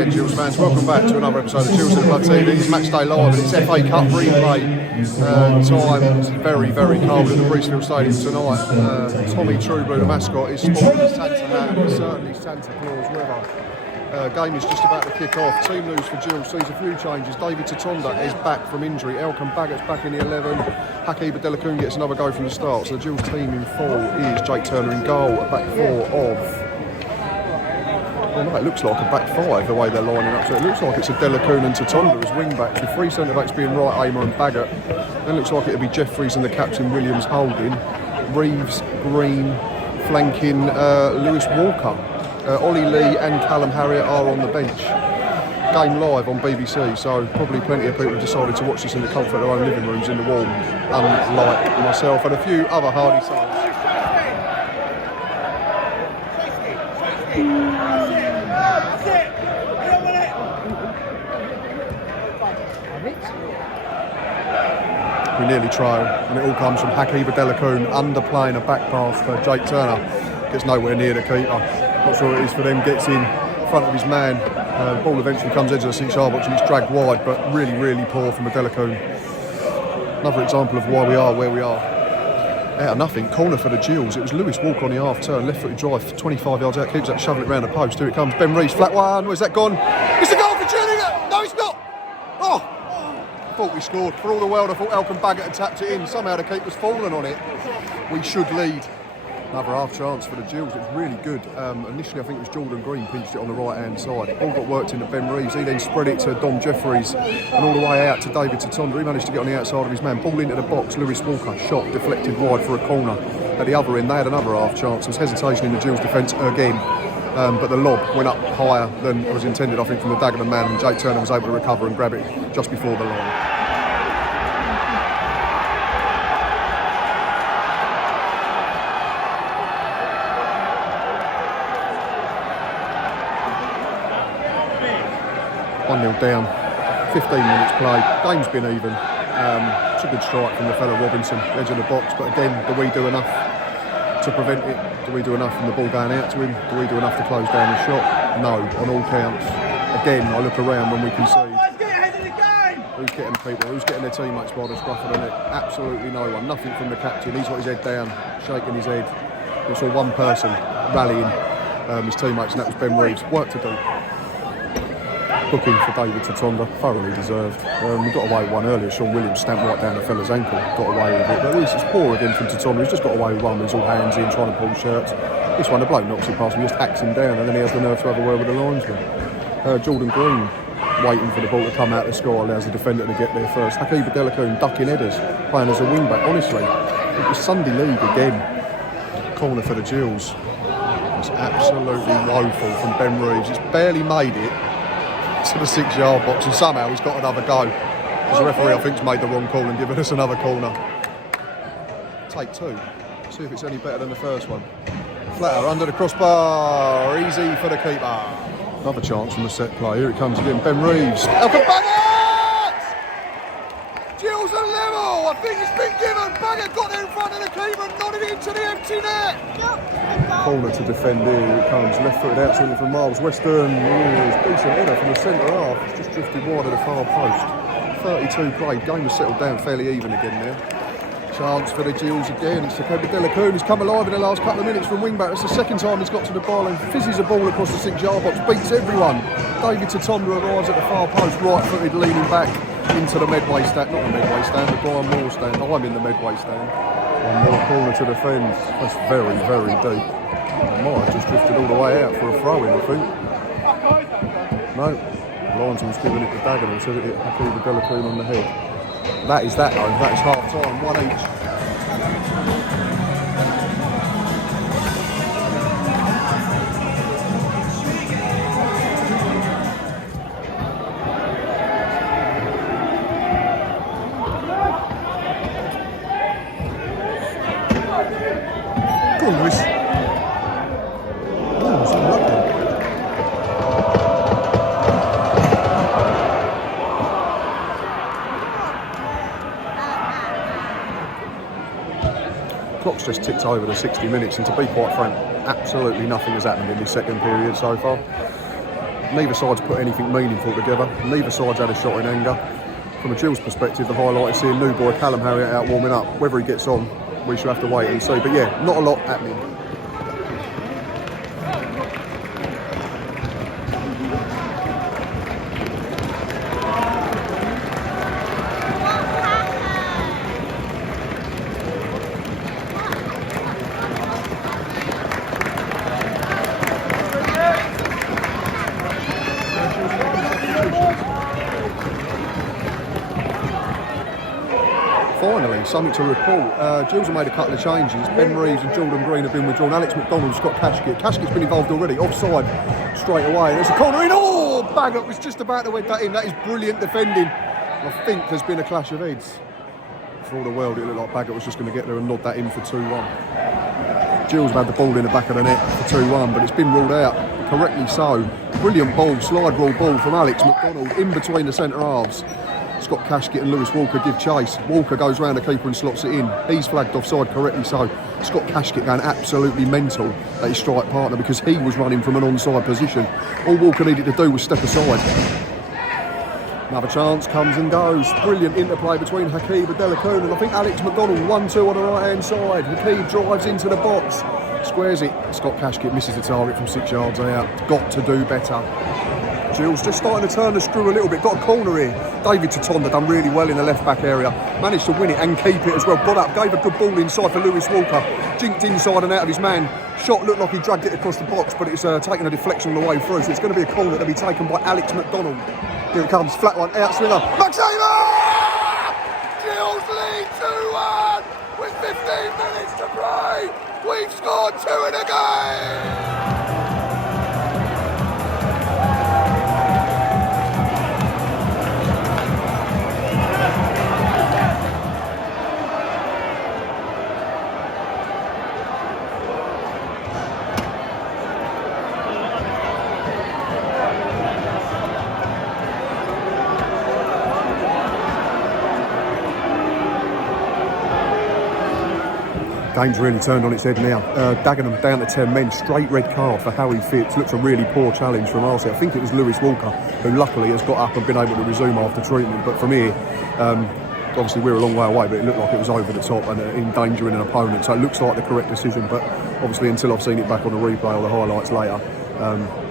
again, Gills fans. Welcome back to another episode of Gills GITBTV. It's Matchday Live and it's FA Cup replay. Time very, very cold at the Breezefield Stadium tonight. Tommy Trueblue, the mascot, is sporting his Santa hat and certainly Santa Claus weather. Game is just about to kick off. Team news for Gills sees a few changes. David Tatonda is back from injury. Elkan Baggott's back in the 11. Elkan gets another go from the start. So the Gills team in full is Jake Turner in goal. A back four of... Well, no, it looks like a back five the way they're lining up. So it looks like it's a Elkan and Tatonda as wing backs, with three centre backs being Wright, Aymer and Baggott. Then it looks like it'll be Jeffries and the captain Williams holding. Reeves, Green, flanking Lewis Walker. Ollie Lee and Callum Harriott are on the bench. Game live on BBC, so probably plenty of people have decided to watch this in the comfort of their own living rooms in the warm, unlike myself and a few other hardy souls. We nearly trail, and it all comes from Elkan underplaying a back pass for Jake Turner. Gets nowhere near the keeper. Not sure what it is for them. Gets in front of his man. The ball eventually comes into the 6-yard box and it's dragged wide, but really, really poor from Elkan. Another example of why we are where we are. Out of nothing, corner for the Gills. It was Lewis Walker on the half turn, left-footed drive, 25 yards out, keeps that, shoveling it round the post. Here it comes, Ben Reeves, flat one. Where's that gone? It's a goal for Gillingham! No, it's not! Oh! I thought we scored. For all the world, I thought Elkan Baggott had tapped it in. Somehow the keeper's fallen on it. We should lead. Another half chance for the Gills. It was really good. Initially, I think it was Jordan Green pinched it on the right-hand side. All got worked into Ben Reeves. He then spread it to Dom Jeffries and all the way out to David Tatonda. He managed to get on the outside of his man. Ball into the box. Lewis Walker shot, deflected wide for a corner. At the other end, they had another half chance. There was hesitation in the Gills' defence again. But the lob went up higher than was intended, I think, from the Dagenham man. And Jake Turner was able to recover and grab it just before the line. Down, 15 minutes played, game's been even. It's a good strike from the fellow Robinson, edge of the box, but again, do we do enough to prevent it? Do we do enough from the ball going out to him? Do we do enough to close down the shot? No, on all counts. Again, I look around when we concede. Who's getting people? Who's getting their teammates by the scruff of the neck? Absolutely no one. Nothing from the captain. He's got his head down, shaking his head. We saw one person rallying his teammates, and that was Ben Reeves. Work to do. Booking for David Tatonda, thoroughly deserved. We got away with one earlier. Sean Williams stamped right down the fella's ankle, got away with it. But at least it's poor again from Tatonda. He's just got away with one. He's all hands in, trying to pull shirts. This one, the bloke knocks it past him, just hacks him down, and then he has the nerve to have a word with the linesman. Jordan Green, waiting for the ball to come out of the score, allows the defender to get there first. Elkan ducking headers, playing as a wing back. Honestly, it was Sunday League again. Corner for the Gills. It's absolutely woeful from Ben Reeves. It's barely made it to the 6-yard box, and somehow he's got another go. Because the referee, I think, has made the wrong call and given us another corner. Take two. See if it's any better than the first one. Flatter under the crossbar. Easy for the keeper. Another chance from the set play. Here it comes again. Ben Reeves. Elkan Baggott! Gills are level. I think it's been given. Baggott got there in front of the keeper and nodded it into the empty net. Corner to defend here. Here it comes. Left footed out swinging from Miles. Western. Decent header from the centre half. It's just drifted wide of the far post. 32 played. Game was settled down fairly even again there. Chance for the Gills again. It's Elkan. He's come alive in the last couple of minutes from wing back. It's the second time he's got to the ball and fizzes a ball across the 6-yard box. Beats everyone. David Tatonda arrives at the far post, right footed, leaning back into the Medway stand. Not the Medway stand, the Brian Moore stand. I'm in the Medway stand. One more corner to defend. That's very, very deep. Might have just drifted all the way out for a throw-in, I think. No, linesman's giving it to Dagenham and said it hit Elkan on the head. That is that though, that is half time, one each. Go on, Lewis. Clock's just ticked over the 60 minutes, and to be quite frank, absolutely nothing has happened in this second period so far. Neither side's put anything meaningful together. Neither side's had a shot in anger. From a Gills perspective, the highlight is seeing new boy Callum Harriott out warming up. Whether he gets on, we shall have to wait and see. But yeah, not a lot happening. Finally, something to report. Gills have made a couple of changes. Ben Reeves and Jordan Green have been withdrawn. Alex McDonald, Scott Caskett. Caskett's been involved already. Offside straight away. There's a corner in. Oh, Baggott was just about to head that in. That is brilliant defending. I think there's been a clash of heads. For all the world, it looked like Baggott was just going to get there and nod that in for 2-1. Gills have had the ball in the back of the net for 2-1, but it's been ruled out. Correctly so. Brilliant ball, slide rule ball from Alex McDonald in between the centre halves. Scott Caskett and Lewis Walker give chase. Walker goes round the keeper and slots it in. He's flagged offside, correctly so. Scott Caskett going absolutely mental at his strike partner because he was running from an onside position. All Walker needed to do was step aside. Another chance comes and goes. Brilliant interplay between Hakeeb and Elkan, and I think Alex McDonald 1-2 on the right hand side. Hakeeb drives into the box, squares it. Scott Caskett misses the target from 6 yards out. Got to do better. Gills just starting to turn the screw a little bit. Got a corner here. David Tatonda done really well in the left back area. Managed to win it and keep it as well. Got up, gave a good ball inside for Lewis Walker. Jinked inside and out of his man. Shot looked like he dragged it across the box, but it's taken a deflection on the way through. So it's going to be a corner that'll be taken by Alex McDonald. Here it comes, flat one, out swinger. Maxima! Gills lead 2-1 with 15 minutes to play. We've scored 2 in a game. Game's really turned on its head now. Dagenham down to 10 men, straight red card for Howie Fitz. Looks a really poor challenge from Arsenal. I think it was Lewis Walker, who luckily has got up and been able to resume after treatment. But from here, obviously we're a long way away, but it looked like it was over the top and endangering an opponent. So it looks like the correct decision, but obviously until I've seen it back on the replay or the highlights later,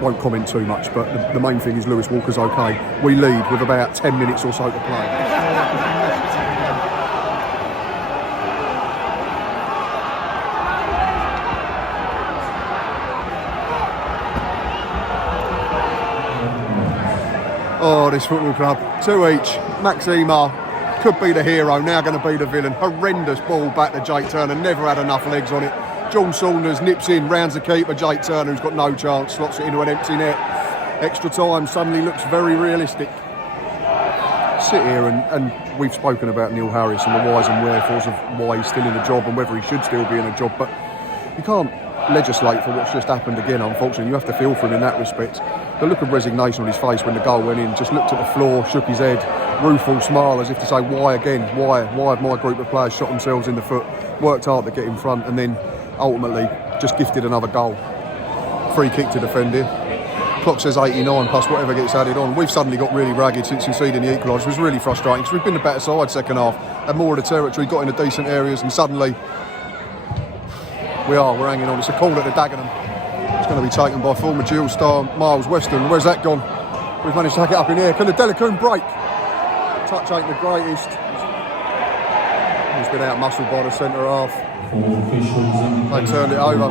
won't comment too much. But the main thing is Lewis Walker's okay. We lead with about 10 minutes or so to play. Oh, this football club, 2 each. Maxima could be the hero, now going to be the villain. Horrendous ball back to Jake Turner, never had enough legs on it. John Saunders nips in, rounds the keeper. Jake Turner, who's got no chance, slots it into an empty net. Extra time suddenly looks very realistic. Sit here and we've spoken about Neil Harris and the whys and wherefores of why he's still in the job and whether he should still be in a job, but you can't legislate for what's just happened again, unfortunately. You have to feel for him in that respect. The look of resignation on his face when the goal went in, just looked at the floor, shook his head, rueful smile as if to say, why again? Why have my group of players shot themselves in the foot, worked hard to get in front, and then ultimately just gifted another goal. Free kick to defend it. Clock says 89 plus whatever gets added on. We've suddenly got really ragged since conceding the equaliser. It was really frustrating because we've been the better side second half, had more of the territory, got into decent areas, and suddenly we're hanging on. It's a corner to Dagenham. It's going to be taken by former Gills star Miles Weston. Where's that gone? We've managed to hack it up in here. Can the Elkan break? Touch ain't the greatest. He's been out muscled by the centre half. They turned it over.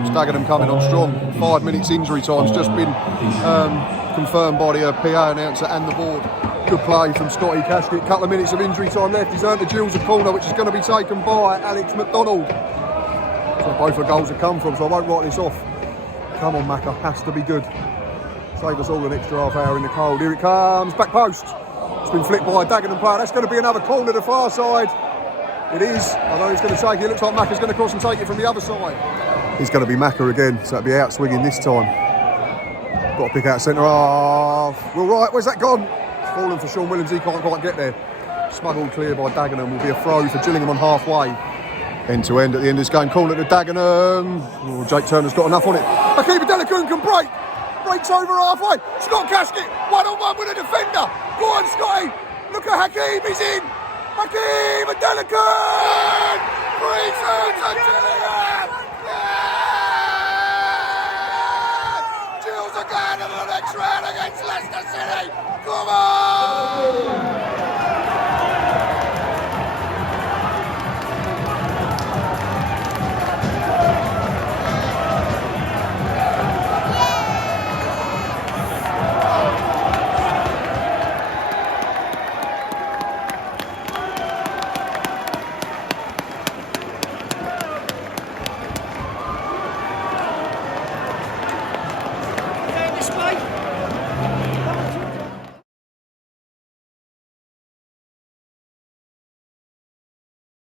It's Dagenham coming on strong. 5 minutes injury time's just been confirmed by the PA announcer and the board. Good play from Scotty Caskett. Couple of minutes of injury time left. He's earned the Gills a corner, which is going to be taken by Alex McDonald. That's where both the goals have come from, so I won't write this off. Come on, Macca, has to be good. Save us all an extra half hour in the cold. Here it comes, back post. It's been flicked by a Dagenham player. That's going to be another corner to the far side. It is. I know he's going to take it. It looks like Macca's going to cross and take it from the other side. He's going to be Macca again, so it'll be out swinging this time. Got to pick out centre half. Well, right, where's that gone? It's fallen for Sean Williams. He can't quite get there. Smuggled clear by Dagenham. Will be a throw for Gillingham on halfway. End to end at the end of this game. Corner to Dagenham. Oh, Jake Turner's got enough on it. Hakeeb Elkan can break breaks over halfway. Scott Casket, 1-on-1 with a defender. Go on, Scotty. Look at Hakeem, he's in. Hakeem and Elkan. 3-2 to Gillian. Yeah! Gills are going to the next round against Leicester City. Come on! This way.